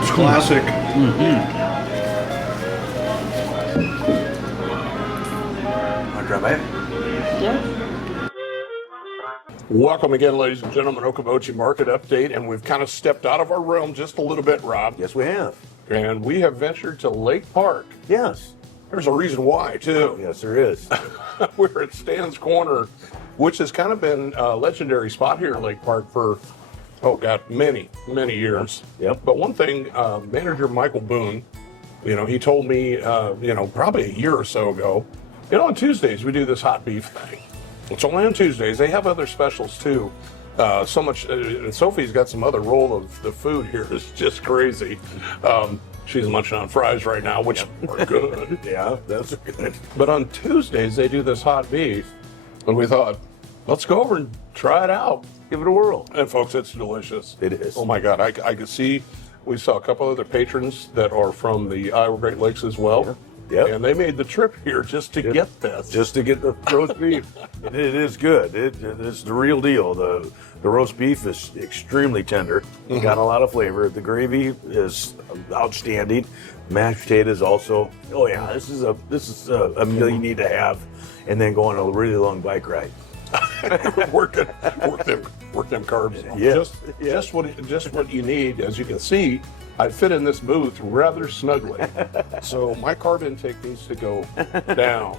It's classic. Want to try mine? Yeah. Welcome again, ladies and gentlemen, Okoboji Market Update, and we've kind of stepped out of our realm just a little bit, Rob, Yes, we have. and we have ventured to Lake Park. Yes. There's a reason why, too. Yes, there is. We're at Stan's Corner, which has kind of been a legendary spot here in Lake Park for, many, many years. Yep. But one thing, manager Michael Boone, he told me, probably a year or so ago, on Tuesdays we do this hot beef thing. It's only on Tuesdays. They have other specials too. Sophie's got some other roll of the food here. It's just crazy. She's munching on fries right now, which are good. Yeah, that's good. But on Tuesdays, they do this hot beef. And we thought, let's go over and try it out. Give it a whirl. And folks, it's delicious. It is. Oh my God. I could see, we saw a couple other patrons that are from the Iowa Great Lakes as well. Yep. And they made the trip here just to get this. Just to get the roast beef. And it is good. It's the real deal. The roast beef is extremely tender. Got a lot of flavor. The gravy is outstanding. Mashed potatoes also. Oh yeah, this is a meal you need to have, and then go on a really long bike ride. work them carbs. Yeah. Just what you need. As you can see, I fit in this booth rather snugly. So my carb intake needs to go down.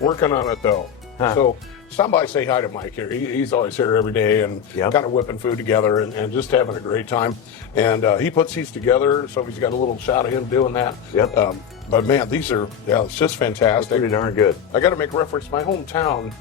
Working on it though. So stop by, say hi to Mike here. He's always here every day and Yep. kind of whipping food together and just having a great time. And he puts these together, so he's got a little shot of him doing that. Yep. But man, it's just fantastic. Pretty darn good. I got to make reference to my hometown.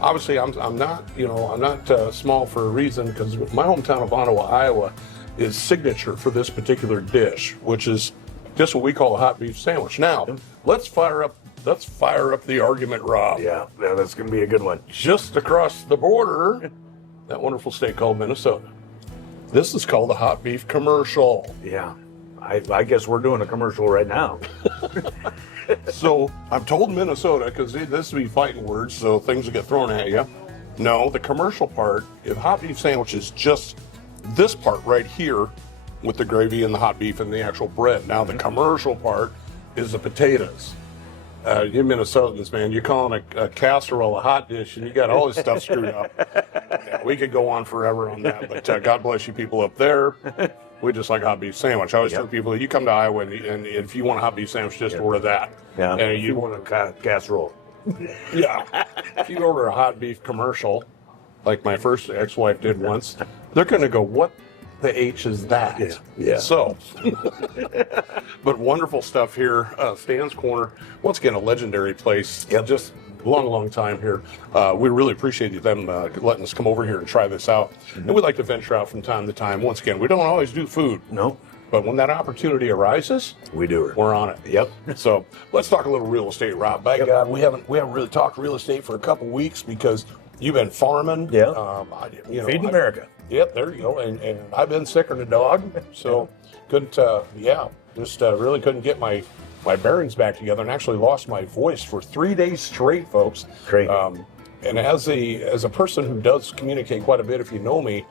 Obviously, I'm not small for a reason, because my hometown of Ottawa, Iowa, is signature for this particular dish, which is just what we call a hot beef sandwich. Now, let's fire up the argument, Rob. Yeah, that's going to be a good one. Just across the border, that wonderful state called Minnesota. This is called a hot beef commercial. Yeah, I guess we're doing a commercial right now. So I'm told Minnesota, because this would be fighting words, so things will get thrown at you. No, the commercial part, if hot beef sandwich is just this part right here with the gravy and the hot beef and the actual bread. Now the commercial part is the potatoes. You Minnesotans, man, you calling a casserole a hot dish, and you got all this stuff screwed up. Yeah, we could go on forever on that, but God bless you people up there. We just like a hot beef sandwich. I always tell people, you come to Iowa, and if you want a hot beef sandwich, just order that. Yeah, And you want a casserole. Yeah. If you order a hot beef commercial, like my first ex-wife did once, they're going to go, what the H is that? Yeah. So, but wonderful stuff here. Stan's Corner, once again, a legendary place. Yep. Just long time here. We really appreciate them letting us come over here and try this out. And we like to venture out from time to time. Once again, we don't always do food. No, But when that opportunity arises, we do it. we're on it. Yep. So let's talk a little real estate, Rob. By God, we haven't really talked real estate for a couple weeks because you've been farming. Yeah. Feeding America. Yep, there you go. And I've been sicker than a dog, so couldn't. Really couldn't get my bearings back together, and actually lost my voice for 3 days straight, folks. Great. And as a person who does communicate quite a bit, if you know me,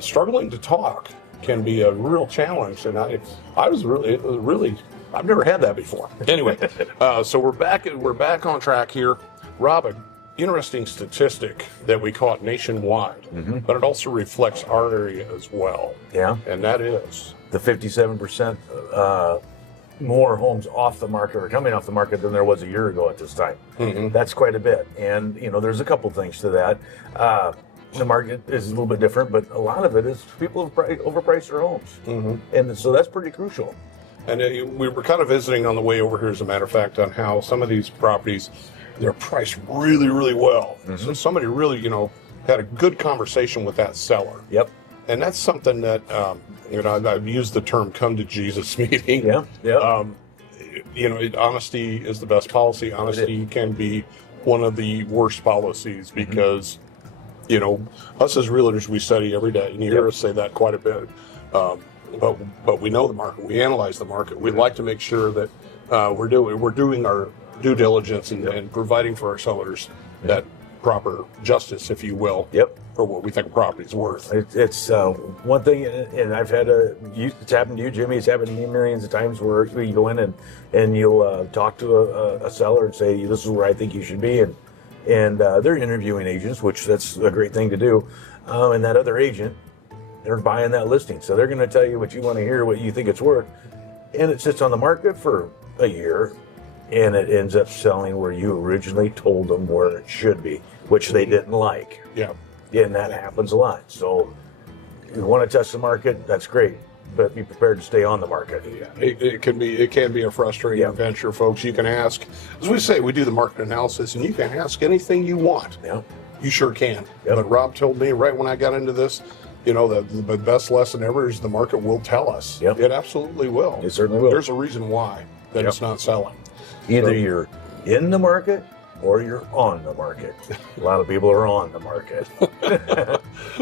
struggling to talk can be a real challenge. And I was really, I've never had that before. Anyway, so we're back on track here. Robin, interesting statistic that we caught nationwide, but it also reflects our area as well. Yeah. And that is The 57% more homes off the market or coming off the market than there was a year ago at this time. That's quite a bit. And, there's a couple things to that. The market is a little bit different, but a lot of it is people have overpriced their homes. And so that's pretty crucial. And we were kind of visiting on the way over here, as a matter of fact, on how some of these properties, they're priced really, really well. So somebody really, had a good conversation with that seller. Yep. And that's something that, I've used the term "come to Jesus" meeting. Yeah. Honesty is the best policy. Honesty can be one of the worst policies because, us as realtors, we study every day, and you hear us say that quite a bit. But we know the market. We analyze the market. We like to make sure that we're doing our due diligence and providing for our sellers that proper justice, if you will. Yep. For what we think a property is worth. It's one thing, and I've had it's happened to you, Jimmy. It's happened to me millions of times where you go in and you'll talk to a seller and say, "This is where I think you should be," and they're interviewing agents, which that's a great thing to do. And that other agent, they're buying that listing, so they're going to tell you what you want to hear, what you think it's worth, and it sits on the market for a year, and it ends up selling where you originally told them where it should be, which they didn't like. Yeah. And that happens a lot. So if you want to test the market, that's great, but be prepared to stay on the market. Yeah, it can be a frustrating venture, folks. You can ask, as we say, we do the market analysis, and you can ask anything you want. Yeah. You sure can. Yep. But Rob told me right when I got into this, the best lesson ever is the market will tell us. Yep. It absolutely will. It certainly will. There's a reason why that it's not selling. Either you're in the market or you're on the market. A lot of people are on the market.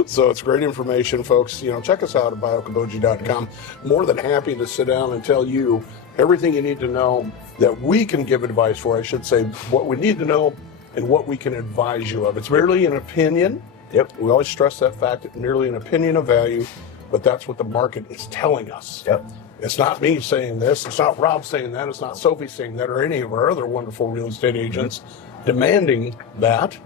So it's great information, folks. Check us out at biokaboji.com. More than happy to sit down and tell you everything you need to know that we can give advice for. I should say what we need to know and what we can advise you of. It's merely an opinion. Yep. We always stress that fact, it's merely an opinion of value, but that's what the market is telling us. Yep. It's not me saying this. It's not Rob saying that. It's not Sophie saying that, or any of our other wonderful real estate agents demanding that.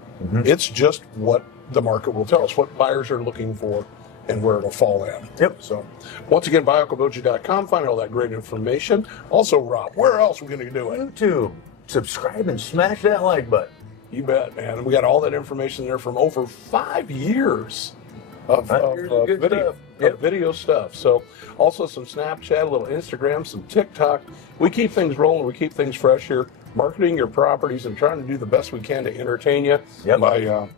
It's just what the market will tell us, what buyers are looking for, and where it'll fall in. Yep. So, once again, biokaboji.com. Find all that great information. Also, Rob, where else are we going to do it? YouTube. Subscribe and smash that like button. You bet, man. And we got all that information there from over 5 years of Good video, stuff. Yep. of video stuff. So also some Snapchat, a little Instagram, some TikTok. We keep things rolling. We keep things fresh here, marketing your properties and trying to do the best we can to entertain you by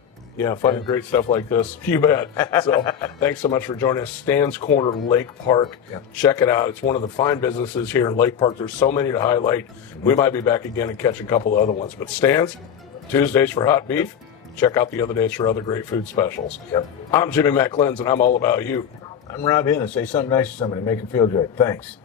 finding great stuff like this. You bet. So thanks so much for joining us. Stan's Corner Lake Park. Yep. Check it out. It's one of the fine businesses here in Lake Park. There's so many to highlight. We might be back again and catch a couple of other ones. But Stan's, Tuesdays for hot beef. Check out the other days for other great food specials. Yep. I'm Jimmy McClens, and I'm all about you. I'm Rob Hinn. Say something nice to somebody. Make them feel good. Thanks.